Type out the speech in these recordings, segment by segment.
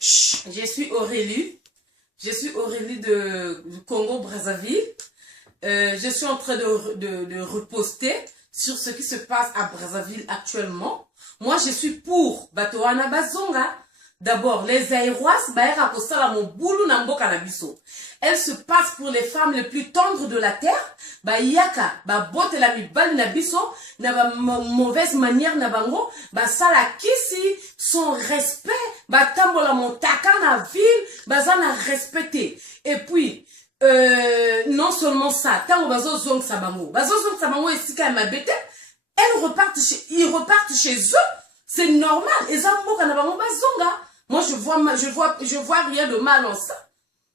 Je suis Aurélie. Je suis Aurélie du Congo-Brazzaville. Je suis en train de reposter sur ce qui se passe à Brazzaville actuellement. Moi, je suis pour Batoana Bazonga. D'abord, les Aïroas, elle se passe pour les femmes les plus tendres de la terre. Yaka, bote la mibali na biso, na mauvaise manière na bango, sala kisi, son respect, tambola montaka na ville, bazana respecté. Et puis, non seulement ça, tango bazo zong sabango, esika ma bete, ils repartent chez eux, c'est normal, et ça mboka na bango bazonga. Moi, je vois rien de mal en ça.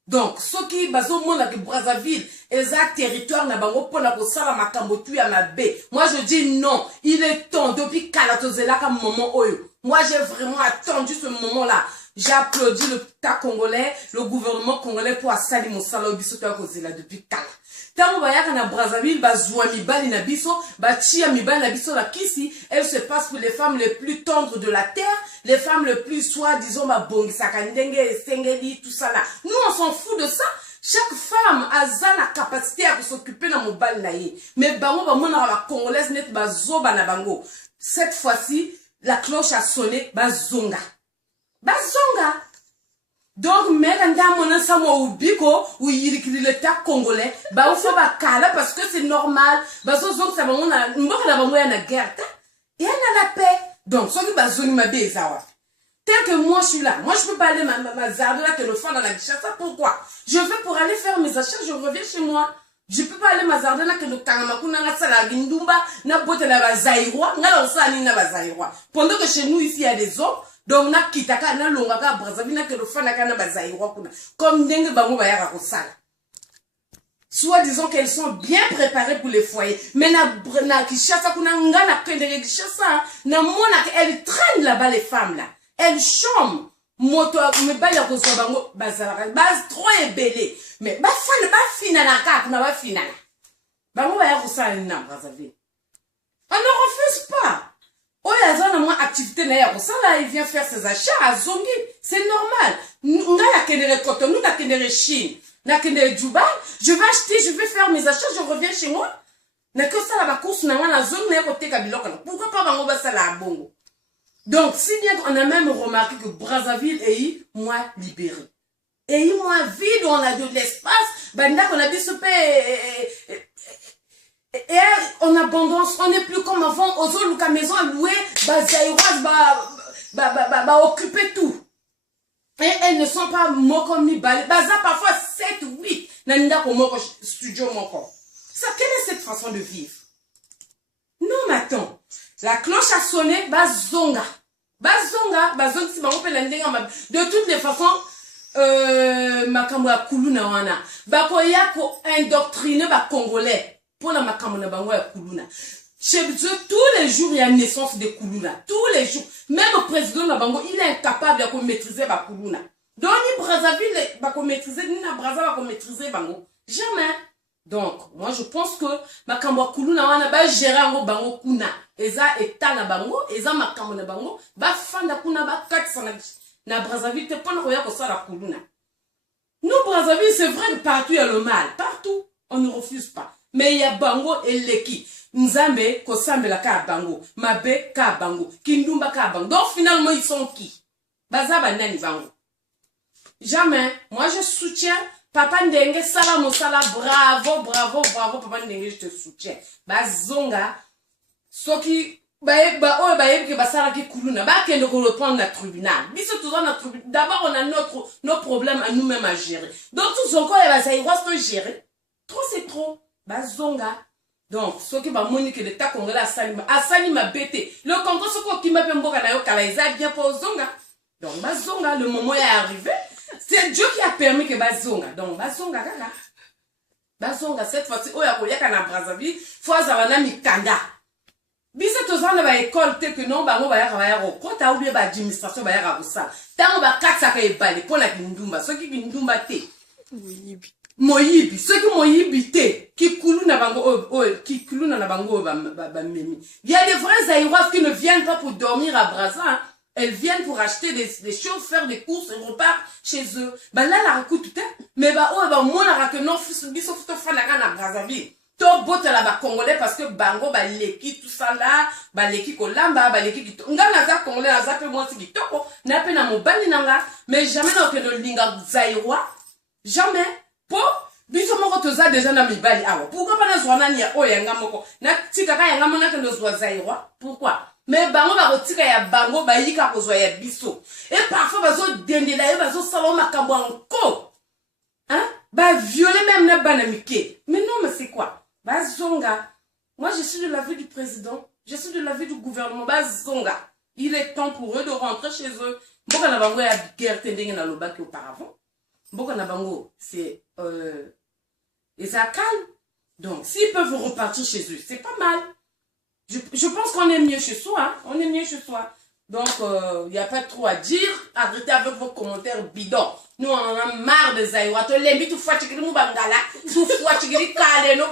Donc, ceux qui bazo mona que Brazzaville, exact territoire na bango pour la posala makambotu ya mabe. Moi, je dis non. Il est temps depuis Kalatozela comme moment oyo. Moi, j'ai vraiment attendu ce moment-là. J'applaudis le ta congolais, le gouvernement congolais pour assali mosala obisoto ya kozela depuis Kala. Tango bayaka na Brazzaville, bazwa mibali na biso, chia mibali na biso la kisi, elle se passe pour les femmes les plus tendres de la terre, les femmes les plus soi-disant bongisaka ndenge, sengeli, tout ça là. Nous, on s'en fout de ça. Chaque femme a la capacité à s'occuper dans mon bal là. Mais bango ba mona la congolaise net bazoba na bango. Cette fois-ci, la cloche a sonné, bazonga. Bazonga. Donc, mais quand on a ça, ou biko, ou l'État congolais, on fait kala parce que c'est normal. Ça va, on a la guerre, et on a la paix. Donc, ce qui va zone ma baisawa. Tel que moi, je suis là. Moi, je peux pas aller ma zarde là, que le fan dans la Kinshasa. Pourquoi? Je vais pour aller faire mes achats, je reviens chez moi. Je peux pas aller ma zarde là, que le Kangamaku n'a pas la Gindumba, n'a pas la bazaïrois, n'a pas la bazaïrois. Pendant que chez nous, ici, il y a des hommes. Donc, na kitaka, na longaka, Brazzaville, na que le fan na bazaïrois, comme dengue bango bayara kosala. Soit disant qu'elles sont bien préparées pour les foyers. Mais na Kinshasa, kuna ngana kendere Kinshasa, na mona elle traîne là-bas les femmes là. Elles chôment. Moto, me baya koso bango, bazara, baz trop ébélé. Mais, fan, finana ka, kuna finana. Bango bayara kosala na Brazzaville. On ne refuse pas. Oh, il y a une activité là, il vient faire ses achats à Zongi. C'est normal. Nous, la kendere Coton, nous, la kendere Chine, la kendere Dubaï. Je vais acheter, je vais faire mes achats, je reviens chez moi. Mais que ça, la course, n'a la zone, n'a pas été pourquoi pas bango ça la bongo? Donc, si bien qu'on a même remarqué que Brazzaville est moins libéré. Et moins vide, on a de l'espace, ben là, on a dit ce et on abondance, on n'est plus comme avant, aux autres, la maison à louer, occuper tout. Et elles ne sont pas moko mi balé. Baza parfois 7, 8. Nanda ko moko studio moko. Ça, quelle est cette façon de vivre? Non, mais attends. La cloche a sonné, bazonga. Bazonga, si on peut l'endenga. De toutes les façons, makamwa kuluna wana. Bakoya ko indoctriner ba congolais. Pour la makamona bango ya kuluna. Chez eux, tous les jours, il y a naissance de kuluna. Tous les jours. Même le président de bango, il est incapable de maîtriser ba kuluna. Donc, ni Brazzaville, ba maîtriser, ni na Brazzaville, ba maîtriser bango. Jamais. Donc, moi, je pense que makamwa kuluna wana ba gérer ango bango kuna. Eza eta na bango, eza makamona bango, ba fanda kuna ba katsa na Brazzaville, te pona koya ko sala kuluna. Nous, Brazzaville, c'est vrai que partout il y a le mal. Partout. On ne refuse pas. Mais il y a bango et leki. Nzambe, kosambe la ka bango. Mabe ka bango. Kindumba ka bango. Donc finalement, ils sont qui? Bazaba nani bango. Jamais. Moi, je soutiens. Papa Ndenge, sala mosala, bravo, Papa Ndenge, je te soutiens. Bazonga. Soki, ke basala ki kuluna. Kende ko reprendre la tribunal. Biso toujours na tribunal. D'abord, on a nos problèmes à nous-mêmes à gérer. Donc, tout son corps, il va se gérer. Trop, c'est trop. Bazonga. Donc, ce qui va moniquer l'État congolais à Salima bête. Le Congo, ce qui m'a fait mboka na yo kalaïza bien pour Zonga. Donc, Bazonga, le moment est arrivé. C'est Dieu qui a permis que Bazonga. Donc, Bazonga, kaka. Bazonga, cette fois-ci, oh, y'a na Brazzaville, faut avoir un mikanda. Bisa tozana ba école te que non, bango ba ya rokota ou bien ba administration ba ya rosa. Tango ba katsa ka ebale pour la kindumba. Ce qui kindumba te. Oui. Moyibi, ceux qui moyibi te, qui coulent na bango, qui coulent na bango, memi. Il y a des vrais Aïrois qui ne viennent pas pour dormir à Brazza, hein. elles viennent pour acheter des choses, faire des courses, et repartent chez eux. Bah là, la raconte tout mais bah, oh, bah, moi, la raconte, non, biso, faut faire la canne à Brazzaville. To bote la ba congolais parce que bango ba leki tout ça là ba leki kolamba ba leki kito nga na za congolais na za pe moi si kitoko na pe na mobali nanga mais jamais na okendo linga zairwa jamais po biso moko toza déjà na mibali awa pourquoi pas na zwana ni o yanga moko na tika ka yanga mona kendo zwa zairwa pourquoi mais bango ba kotika ya bango ba yika kozwa ya biso et parfois bazo dendela e bazo sala makambo encore hein ba violer même na banamike mais non mais c'est quoi Bazonga. Moi, je suis de l'avis du président. Je suis de l'avis du gouvernement. Bazonga. Il est temps pour eux de rentrer chez eux. Boka na bango ya guerre tendenge na loba ki auparavant. Boka na bango, c'est et ça calme. Donc, s'ils peuvent repartir chez eux, c'est pas mal. Je pense qu'on est mieux chez soi. Hein? On est mieux chez soi. Donc, il n'y a pas trop à dire. Arrêtez avec vos commentaires bidons. Nous, on en a marre de Zaïwa. Tu l'aimes, tu fais chikiri moubangala. Tu fais chikiri kaleno.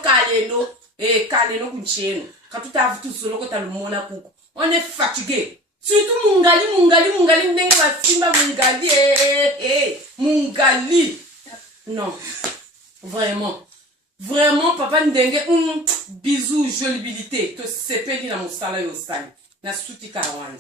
Et kaleno kuncheno. Quand tu t'as vu tout seul, quand tu as le monaco. On est fatigué. Surtout mungali. Nenga wa simba mungali. Mungali. Non. Vraiment. Vraiment, papa Ndenge. Bisous, jolibilité. Te sepeli na moussala yo sali. Na suti karawani.